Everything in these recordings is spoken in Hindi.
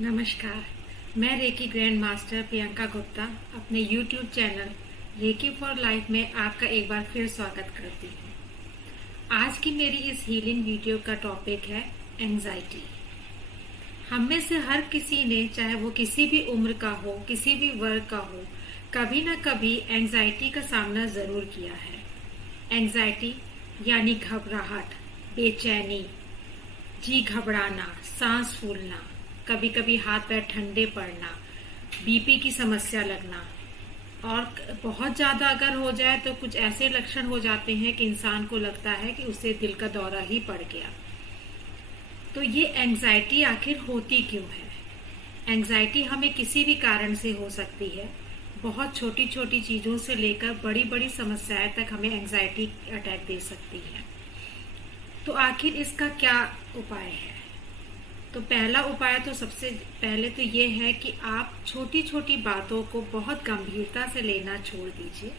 नमस्कार। मैं reiki grand master Priyanka Gupta अपने YouTube channel reiki for life में आपका एक बार फिर स्वागत करती हूँ। आज की मेरी इस हीलिंग वीडियो का टॉपिक है एंजाइटी। हम में से हर किसी ने, चाहे वो किसी भी उम्र का हो, किसी भी वर्ग का हो, कभी ना कभी एंजाइटी का सामना जरूर किया है। एंजाइटी यानी घबराहट, बेचैनी, जी घबराना, सांस फूलना, कभी कभी हाथ पैर ठंडे पड़ना, बीपी की समस्या लगना, और बहुत ज्यादा अगर हो जाए तो कुछ ऐसे लक्षण हो जाते हैं कि इंसान को लगता है कि उसे दिल का दौरा ही पड़ गया। तो ये एंजाइटी आखिर होती क्यों है? एंजाइटी हमें किसी भी कारण से हो सकती है। बहुत छोटी छोटी चीजों से लेकर बड़ी बड़ी समस्याएं तक हमें एंजाइटी अटैक दे सकती है। तो आखिर इसका क्या उपाय है? तो पहला उपाय तो सबसे पहले तो ये है कि आप छोटी छोटी बातों को बहुत गंभीरता से लेना छोड़ दीजिए।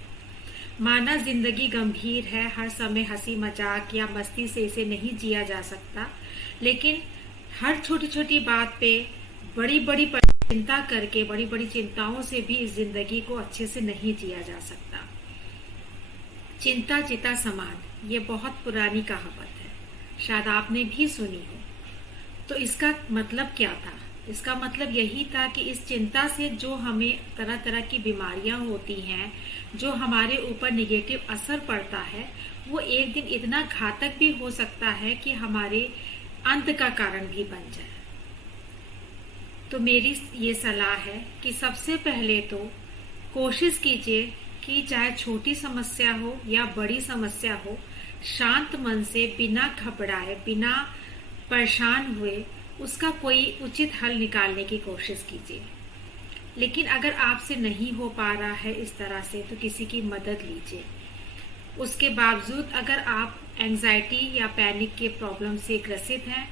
माना जिंदगी गंभीर है, हर समय हंसी मजाक या मस्ती से इसे नहीं जिया जा सकता, लेकिन हर छोटी छोटी बात पे बड़ी बड़ी चिंता करके, बड़ी बड़ी चिंताओं से भी इस जिंदगी को अच्छे से नहीं जिया जा सकता। चिंता चिता समान, ये बहुत पुरानी कहावत है, शायद आपने भी सुनी हो। तो इसका मतलब क्या था? इसका मतलब यही था कि इस चिंता से जो हमें तरह तरह की बीमारियां होती हैं, जो हमारे ऊपर निगेटिव असर पड़ता है, वो एक दिन इतना घातक भी हो सकता है कि हमारे अंत का कारण भी बन जाए। तो मेरी ये सलाह है कि सबसे पहले तो कोशिश कीजिए कि चाहे छोटी समस्या हो या बड़ी समस्या हो, शांत मन से, बिना घबराए, बिना परेशान हुए उसका कोई उचित हल निकालने की कोशिश कीजिए। लेकिन अगर आपसे नहीं हो पा रहा है इस तरह से, तो किसी की मदद लीजिए। उसके बावजूद अगर आप एंजाइटी या पैनिक के प्रॉब्लम से ग्रसित हैं,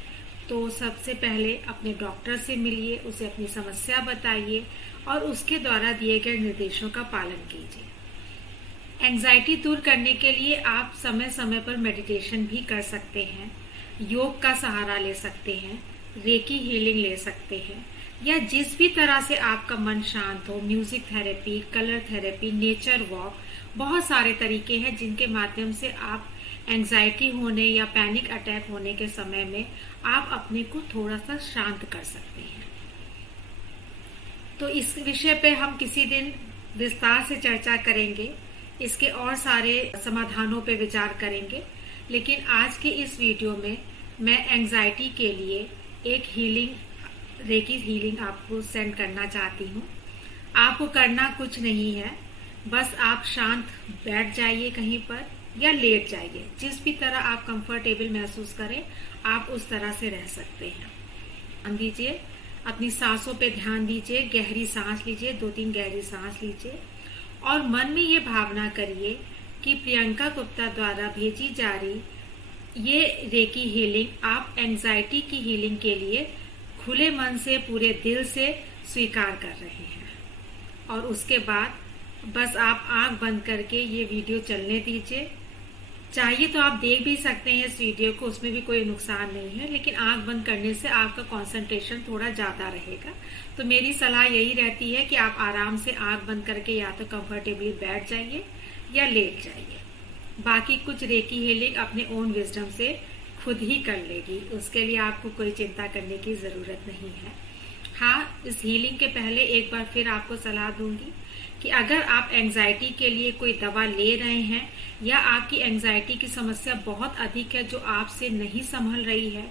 तो सबसे पहले अपने डॉक्टर से मिलिए, उसे अपनी समस्या बताइए और उसके द्वारा दिए गए निर्देशों का पालन कीजिए। एंजाइटी दूर करने के लिए आप समय समय पर मेडिटेशन भी कर सकते हैं, योग का सहारा ले सकते हैं, रेकी हीलिंग ले सकते हैं, या जिस भी तरह से आपका मन शांत हो, music therapy, colour therapy, nature walk, बहुत सारे तरीके हैं जिनके माध्यम से आप एंजाइटी होने या पैनिक अटैक होने के समय में आप अपने को थोड़ा सा शांत कर सकते हैं। तो इस विषय पे हम किसी दिन विस्तार से चर्चा करेंगे, इसके और सारे समाधानों पे विचार करेंगे। लेकिन आज के इस वीडियो में मैं एंजाइटी के लिए एक रेकी हीलिंग आपको सेंड करना चाहती हूँ। आपको करना कुछ नहीं है, बस आप शांत बैठ जाइए कहीं पर या लेट जाइए, जिस भी तरह आप कंफर्टेबल महसूस करें आप उस तरह से रह सकते हैं। ध्यान दीजिए, अपनी सांसों पे ध्यान दीजिए, गहरी सांस लीजिए, 2-3 गहरी सांस लीजिए और मन में ये भावना करिए कि प्रियंका गुप्ता द्वारा भेजी जा रही ये रेकी हीलिंग आप एंजाइटी की हीलिंग के लिए खुले मन से, पूरे दिल से स्वीकार कर रहे हैं। और उसके बाद बस आप आंख बंद करके ये वीडियो चलने दीजिए। चाहिए तो आप देख भी सकते हैं इस वीडियो को, उसमें भी कोई नुकसान नहीं है, लेकिन आंख बंद करने से आपका कंसंट्रेशन थोड़ा ज्यादा रहेगा। तो मेरी सलाह यही रहती है कि आप आराम से आंख बंद करके या तो कंफर्टेबली बैठ जाइए या लेट जाइए। बाकी कुछ रेकी हीलिंग अपने ओन विजडम से खुद ही कर लेगी, उसके लिए आपको कोई चिंता करने की जरूरत नहीं है। हाँ, इस हीलिंग के पहले एक बार फिर आपको सलाह दूंगी कि अगर आप एंजाइटी के लिए कोई दवा ले रहे हैं या आपकी एंजाइटी की समस्या बहुत अधिक है जो आपसे नहीं संभल रही है,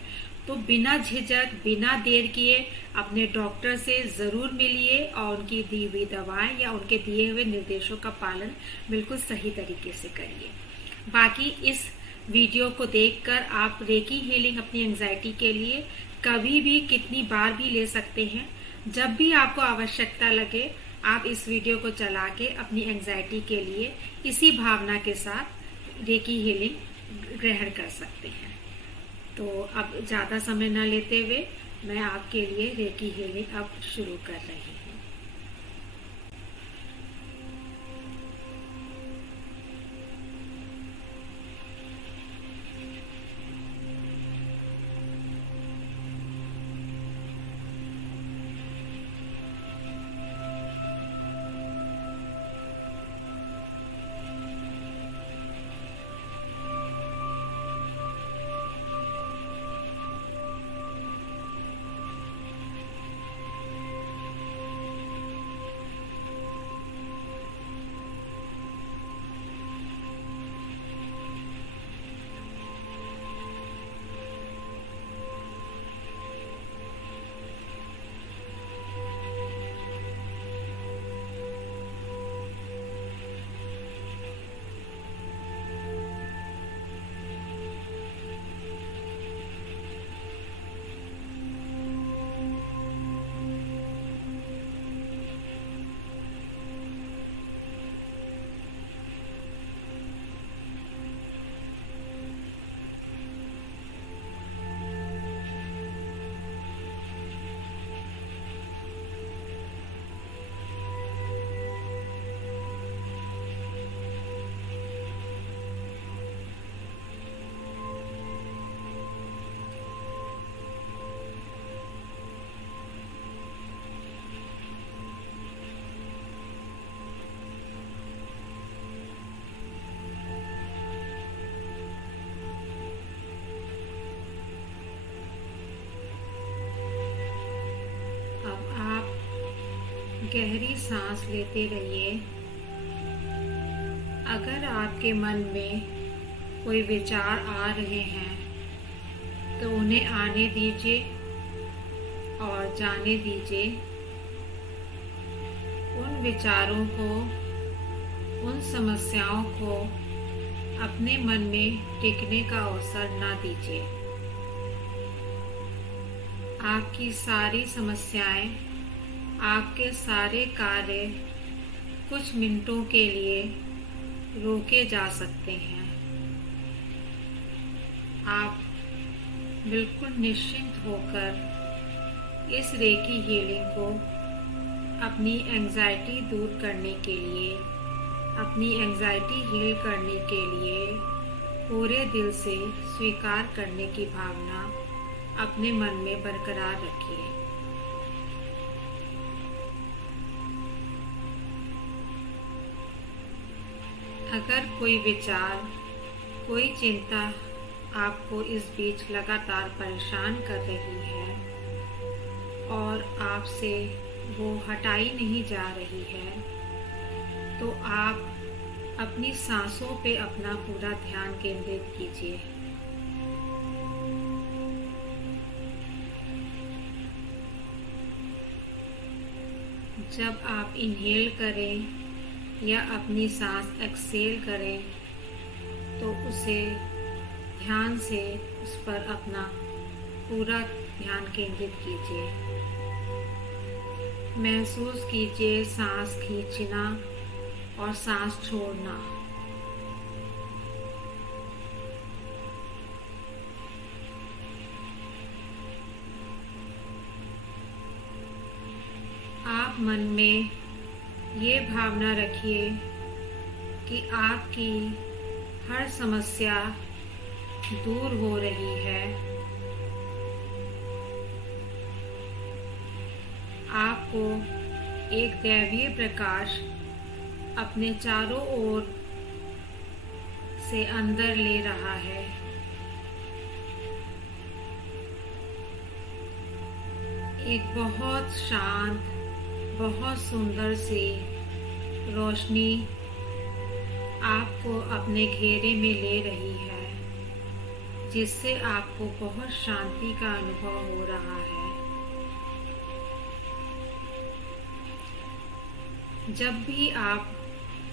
तो बिना झिझक, बिना देर किए अपने डॉक्टर से जरूर मिलिए और उनकी दी हुई दवाएं या उनके दिए हुए निर्देशों का पालन बिल्कुल सही तरीके से करिए। बाकी इस वीडियो को देखकर आप रेकी हीलिंग अपनी एंजाइटी के लिए कभी भी, कितनी बार भी ले सकते हैं। जब भी आपको आवश्यकता लगे आप इस वीडियो को चला के अपनी एंजाइटी के लिए इसी भावना के साथ रेकी हीलिंग ग्रहण कर सकते हैं। तो अब ज्यादा समय न लेते हुए मैं आपके लिए रेकी हीलिंग अब शुरू कर रही हूँ। गहरी सांस लेते रहिए। अगर आपके मन में कोई विचार आ रहे हैं तो उन्हें आने दीजिए और जाने दीजिए। उन विचारों को, उन समस्याओं को अपने मन में टिकने का अवसर ना दीजिए। आपकी सारी समस्याएं, आपके सारे कार्य कुछ मिनटों के लिए रोके जा सकते हैं। आप बिल्कुल निश्चिंत होकर इस रेकी हीलिंग को अपनी एंजाइटी दूर करने के लिए, अपनी एंजाइटी हील करने के लिए पूरे दिल से स्वीकार करने की भावना अपने मन में बरकरार रखिए। अगर कोई विचार, कोई चिंता आपको इस बीच लगातार परेशान कर रही है और आपसे वो हटाई नहीं जा रही है, तो आप अपनी सांसों पे अपना पूरा ध्यान केंद्रित कीजिए। जब आप इनहेल करें या अपनी सांस एक्सहेल करें तो उसे ध्यान से उस पर अपना पूरा ध्यान केंद्रित कीजिए। महसूस कीजिए सांस खींचना और सांस छोड़ना। आप मन में ये भावना रखिए कि आपकी हर समस्या दूर हो रही है। आपको एक दैवीय प्रकाश अपने चारों ओर से अंदर ले रहा है। एक बहुत शांत, बहुत सुंदर सी रोशनी आपको अपने घेरे में ले रही है, जिससे आपको बहुत शांति का अनुभव हो रहा है। जब भी आप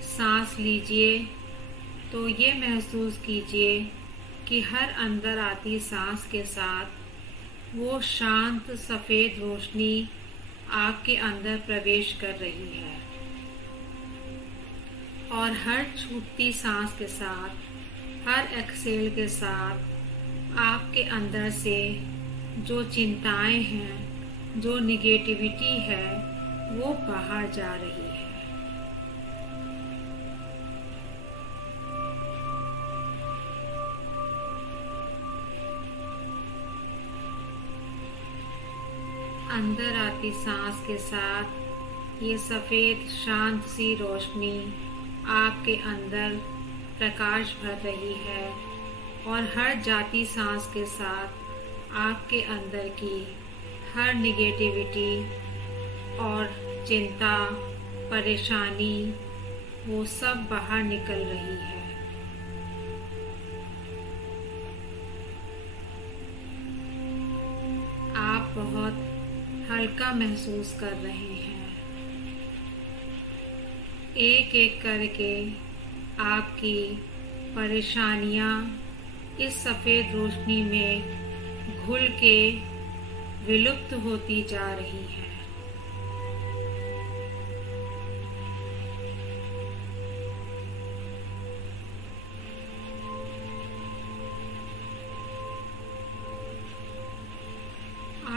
सांस लीजिए तो ये महसूस कीजिए कि हर अंदर आती सांस के साथ वो शांत सफेद रोशनी आपके अंदर प्रवेश कर रही है और हर छूटती सांस के साथ, हर एक्सहेल के साथ आपके अंदर से जो चिंताएं हैं, जो निगेटिविटी है, वो बाहर जा रही है। अंदर आती सांस के साथ ये सफेद शांत सी रोशनी आपके अंदर प्रकाश भर रही है और हर जाती सांस के साथ आपके अंदर की हर निगेटिविटी और चिंता, परेशानी, वो सब बाहर निकल रही है। आप बहुत हल्का महसूस कर रहे हैं। एक एक करके आपकी परेशानियां इस सफेद रोशनी में घुल के विलुप्त होती जा रही हैं।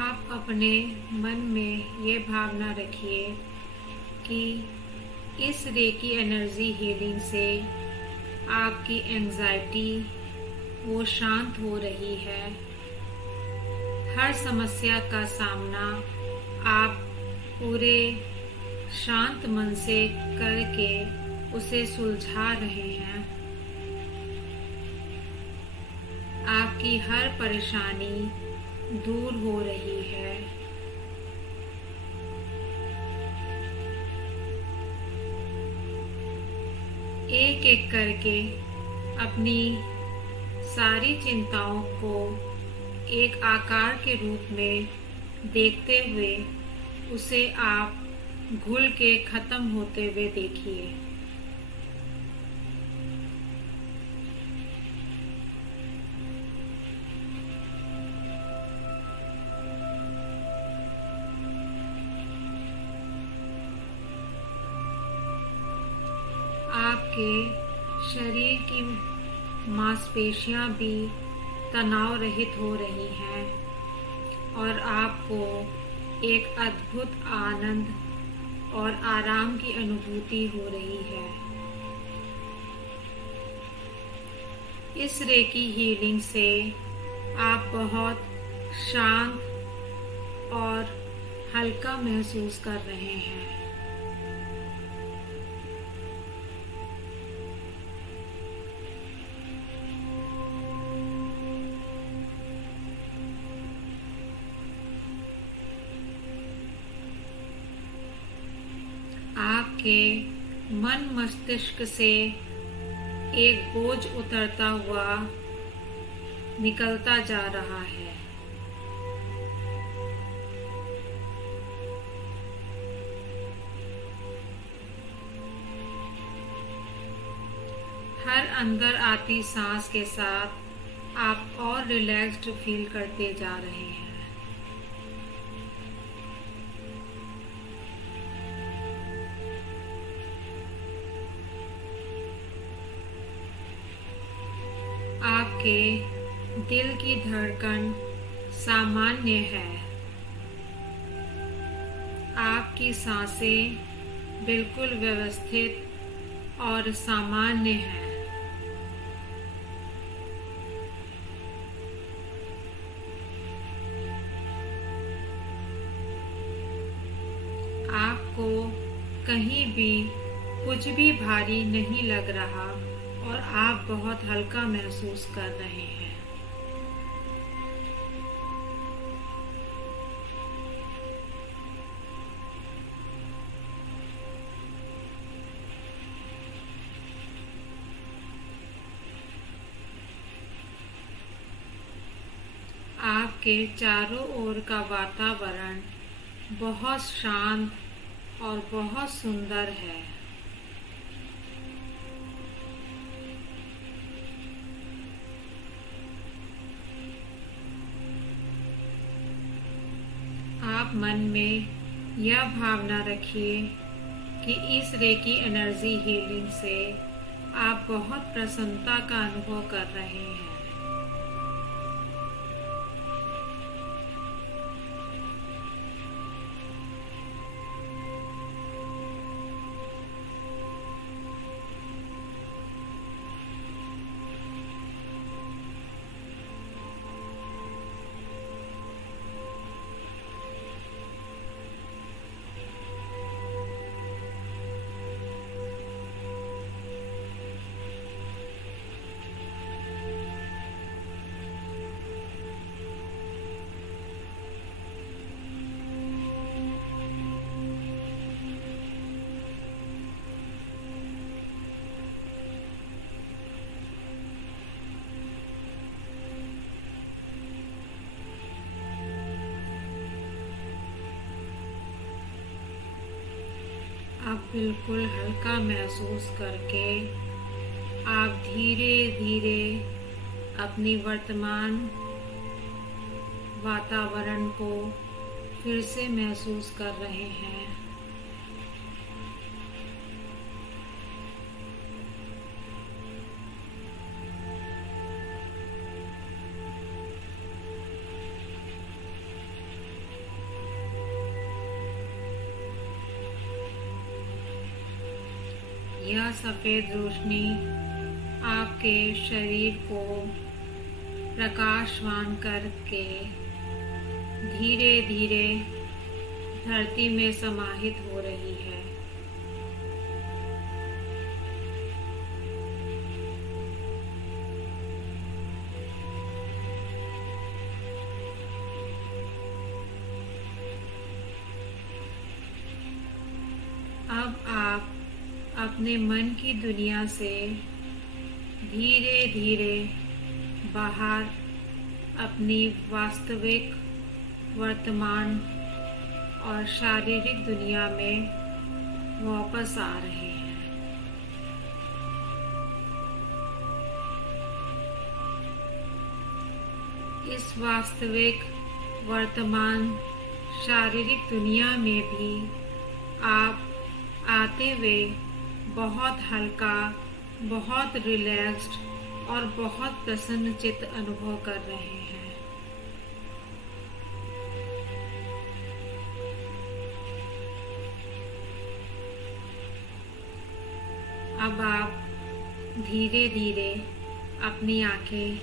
आप अपने मन में ये भावना रखिए कि इस रेकी एनर्जी हीलिंग से आपकी एंजाइटी वो शांत हो रही है। हर समस्या का सामना आप पूरे शांत मन से करके उसे सुलझा रहे हैं। आपकी हर परेशानी दूर हो रही है। एक एक करके अपनी सारी चिंताओं को एक आकार के रूप में देखते हुए उसे आप घुल के खत्म होते हुए देखिए। आपके शरीर की मांसपेशियां भी तनाव रहित हो रही हैं और आपको एक अद्भुत आनंद और आराम की अनुभूति हो रही है। इस रेकी हीलिंग से आप बहुत शांत और हल्का महसूस कर रहे हैं। आपके मन मस्तिष्क से एक बोझ उतरता हुआ निकलता जा रहा है। हर अंदर आती सांस के साथ आप और रिलैक्स्ड फील करते जा रहे हैं। आपके दिल की धड़कन सामान्य है। आपकी सांसें बिल्कुल व्यवस्थित और सामान्य हैं। आपको कहीं भी कुछ भी भारी नहीं लग रहा और आप बहुत हल्का महसूस कर रहे हैं। आपके चारों ओर का वातावरण बहुत शांत और बहुत सुंदर है। आप मन में यह भावना रखिए कि इस रेकी एनर्जी हीलिंग से आप बहुत प्रसन्नता का अनुभव कर रहे हैं। आप बिल्कुल हल्का महसूस करके आप धीरे धीरे अपनी वर्तमान वातावरण को फिर से महसूस कर रहे हैं। यह सफेद रोशनी आपके शरीर को प्रकाशवान करके धीरे धीरे धरती में समाहित हो रही है। अब आप अपने मन की दुनिया से धीरे धीरे बाहर अपनी वास्तविक, वर्तमान और शारीरिक दुनिया में वापस आ रहे हैं। इस वास्तविक, वर्तमान, शारीरिक दुनिया में भी आप आते हुए बहुत हल्का, बहुत रिलैक्स्ड और बहुत प्रसन्नचित्त अनुभव कर रहे हैं। अब आप धीरे धीरे अपनी आंखें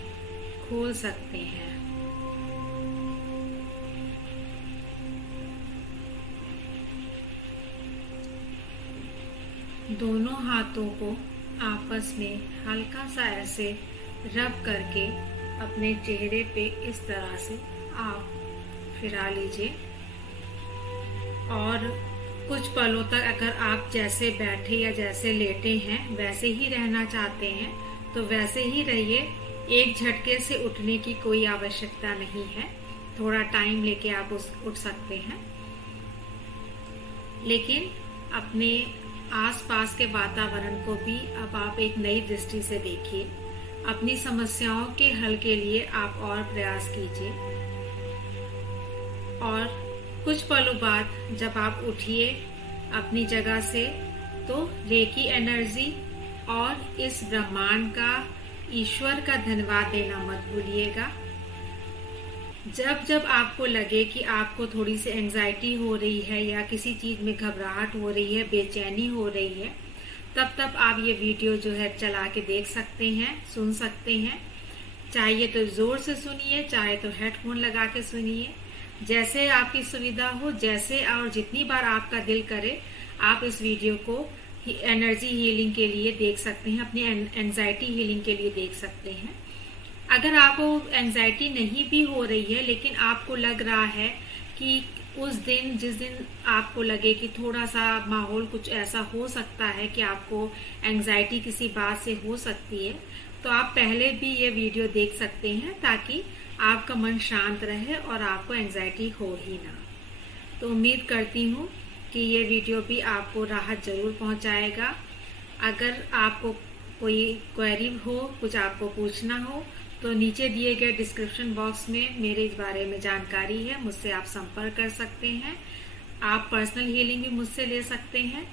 खोल सकते हैं। दोनों हाथों को आपस में हल्का सा ऐसे रब करके अपने चेहरे पे इस तरह से आप फिरा लीजिए और कुछ पलों तक अगर आप जैसे बैठे या जैसे लेटे हैं वैसे ही रहना चाहते हैं तो वैसे ही रहिए। एक झटके से उठने की कोई आवश्यकता नहीं है, थोड़ा टाइम लेके आप उठ सकते हैं, लेकिन अपने आसपास के वातावरण को भी अब आप एक नई दृष्टि से देखिए। अपनी समस्याओं के हल के लिए आप और प्रयास कीजिए और कुछ पलों बाद जब आप उठिए अपनी जगह से तो रेकी एनर्जी और इस ब्रह्मांड का, ईश्वर का धन्यवाद देना मत भूलिएगा। जब जब आपको लगे कि आपको थोड़ी सी एंजाइटी हो रही है या किसी चीज में घबराहट हो रही है, बेचैनी हो रही है, तब आप ये वीडियो जो है चला के देख सकते हैं, सुन सकते हैं। चाहे तो जोर से सुनिए, चाहे तो हेडफोन लगा के सुनिए, जैसे आपकी सुविधा हो, जैसे और जितनी बार आपका दिल करे आप इस वीडियो को एनर्जी हीलिंग के लिए देख सकते हैं, अपनी एंजाइटी हीलिंग के लिए देख सकते हैं। अगर आपको एंजाइटी नहीं भी हो रही है लेकिन आपको लग रहा है कि उस दिन, जिस दिन आपको लगे कि थोड़ा सा माहौल कुछ ऐसा हो सकता है कि आपको एंजाइटी किसी बात से हो सकती है, तो आप पहले भी ये वीडियो देख सकते हैं ताकि आपका मन शांत रहे और आपको एंजाइटी हो ही ना। तो उम्मीद करती हूँ कि ये वीडियो भी आपको राहत जरूर पहुंचाएगा। अगर आपको कोई क्वेरी हो, कुछ आपको पूछना हो तो नीचे दिए गए डिस्क्रिप्शन बॉक्स में मेरे इस बारे में जानकारी है, मुझसे आप संपर्क कर सकते हैं। आप पर्सनल हीलिंग भी मुझसे ले सकते हैं।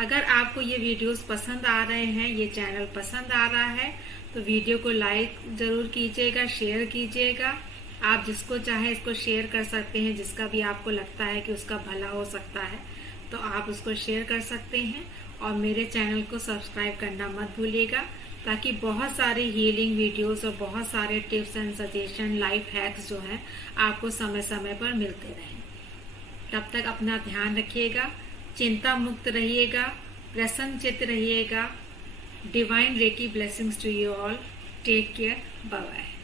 अगर आपको ये वीडियोस पसंद आ रहे हैं, ये चैनल पसंद आ रहा है तो वीडियो को लाइक जरूर कीजिएगा, शेयर कीजिएगा। आप जिसको चाहे इसको शेयर कर सकते हैं, जिसका भी आपको लगता है कि उसका भला हो सकता है तो आप उसको शेयर कर सकते हैं। और मेरे चैनल को सब्सक्राइब करना मत भूलिएगा ताकि बहुत सारे हीलिंग वीडियोस और बहुत सारे tips and suggestion, life hacks जो हैं आपको समय समय पर मिलते रहें। तब तक अपना ध्यान रखिएगा, चिंता मुक्त रहिएगा, प्रसन्न चित्त रहिएगा। Divine reiki blessings to you all. Take care, bye bye.